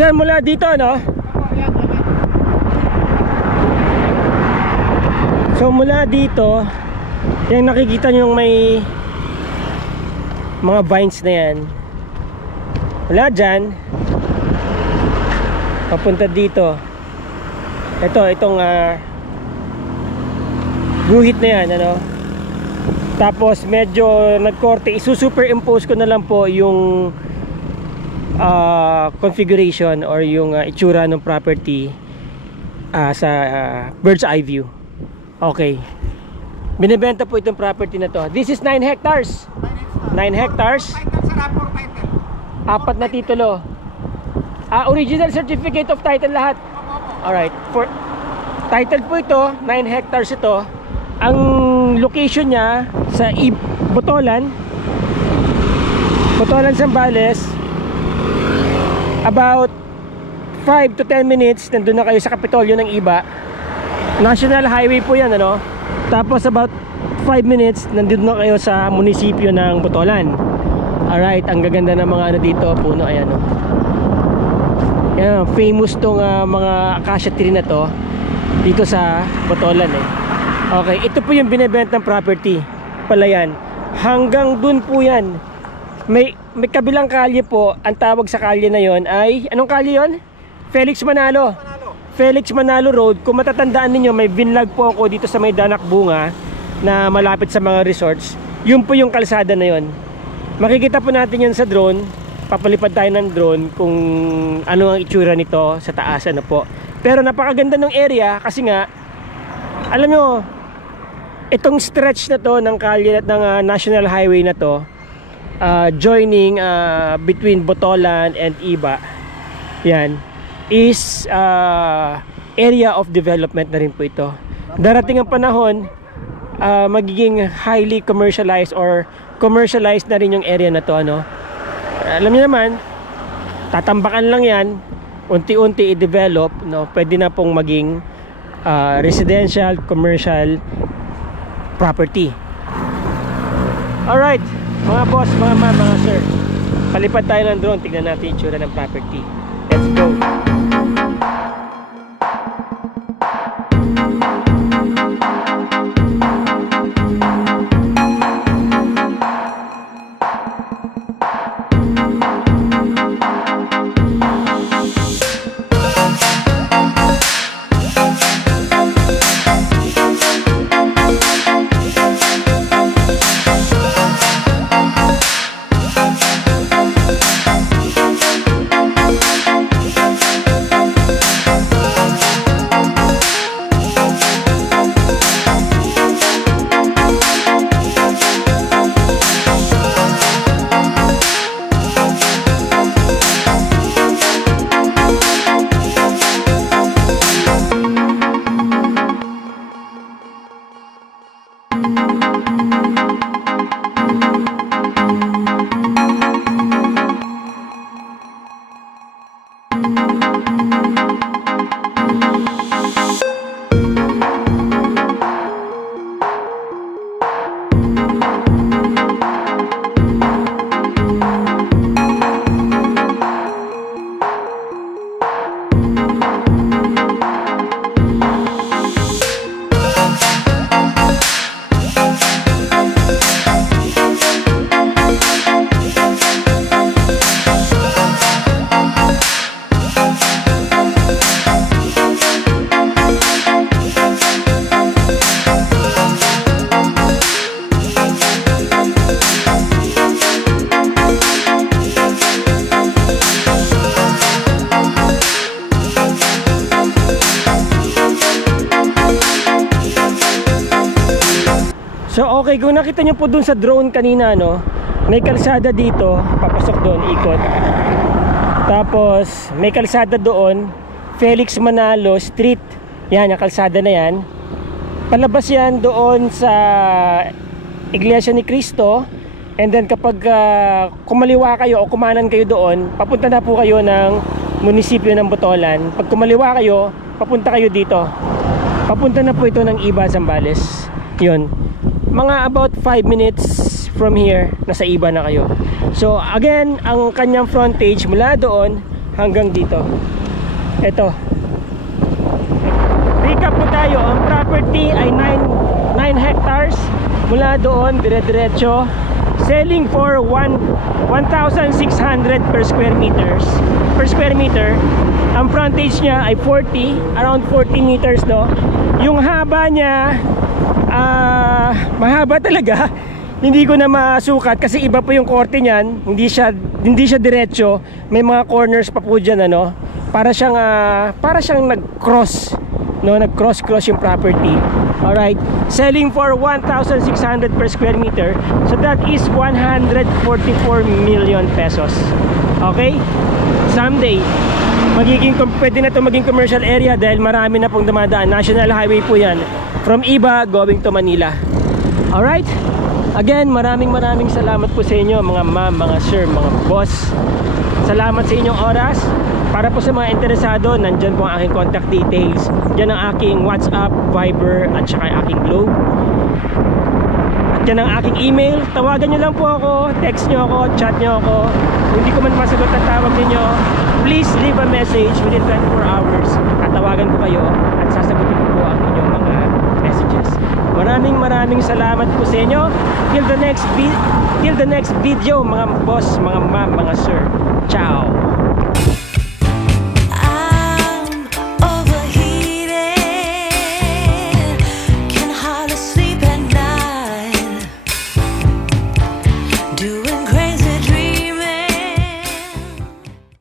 Sir, mula dito, no? So mula dito, yung nakikita nyo yung may mga vines na yan, mula dyan papunta dito. Itong guhit na yan, ano? Tapos medyo nagkorte, isusuperimpose ko na lang po yung configuration or yung itsura ng property sa bird's eye view. Okay, binibenta po itong property na to. This is 9 hectares. 9 hectares. Apat na titulo. Original certificate of title lahat. Alright, for title po ito, 9 hectares ito. Ang location niya sa Botolan, Zambales. About 5 to 10 minutes nandun na kayo sa Kapitolyo ng Iba. National Highway po yan, ano? Tapos about 5 minutes nandito na kayo sa munisipyo ng Botolan. Alright, ang gaganda ng mga ano dito, puno, ayan, oh. Yan, famous tong mga acacia tree na to dito sa Botolan, eh. Okay, ito po yung binebentang property pala yan. Hanggang dun po yan. May kabilang kalye po. Ang tawag sa kalye na yon ay, anong kalye yon? Felix Manalo. Felix Manalo Road. Kung matatandaan ninyo, may binlog po ako dito sa may Danak Bunga na malapit sa mga resorts. Yun po yung kalsada na yon. Makikita po natin yan sa drone. Papalipad tayo ng drone kung ano ang itsura nito sa taas, ano po. Pero napakaganda ng area kasi nga, alam nyo, itong stretch na to ng kalye at ng National Highway na to, joining between Botolan and Iba, yan, is area of development na rin po ito. Darating ang panahon, magiging highly commercialized or commercialized na rin yung area na to, ano. Alam niyo naman, tatambakan lang yan, unti-unti i-develop, no? Pwede na pong maging residential, commercial property. Alright, mga boss, mga ma'am, mga sir, palipad tayo ng drone, tignan natin yung itsura ng property. Let's go. So okay, kung nakita nyo po dun sa drone kanina, no, may kalsada dito, papasok doon, ikot. Tapos may kalsada doon, Felix Manalo Street. Yan, yung kalsada na yan. Palabas yan doon sa Iglesia ni Cristo. And then kapag kumaliwa kayo o kumanan kayo doon, papunta na po kayo ng munisipyo ng Botolan. Pag kumaliwa kayo, papunta kayo dito. Papunta na po ito ng Iba, Zambales. Yun. Mga about 5 minutes from here, nasa Iba na kayo. So again, ang kanyang frontage mula doon hanggang dito. Ito. Recap po tayo. Ang property ay 9 hectares. Mula doon, dire-diretso. Selling for 1,600 per square meter. Ang frontage niya ay 40, around 40 meters, no? Yung haba niya, mahaba talaga. Hindi ko na masukat kasi iba po yung korte niyan. Hindi siya diretso. May mga corners pa po diyan, ano. Para siyang nag-cross, no, nag-cross yung property. All right. Selling for 1,600 per square meter. So that is 144 million pesos. Okay? Someday pwede na ito maging commercial area dahil marami na pong dumadaan. National highway po yan from Iba going to Manila. Alright? Again, maraming salamat po sa inyo mga ma'am, mga sir, mga boss. Salamat sa inyong oras. Para po sa mga interesado, nandyan po ang aking contact details. Diyan ang aking WhatsApp, Viber at saka aking Globe. At yan ang aking email. Tawagan nyo lang po ako, text nyo ako, chat nyo ako. Kung hindi ko man masagot ang tawag ninyo, please leave a message within 24 hours at tawagan ko kayo at sasagutin ko po ang inyong mga messages. Maraming salamat po sa inyo. Till the next video, mga boss, mga ma'am, mga sir. Ciao.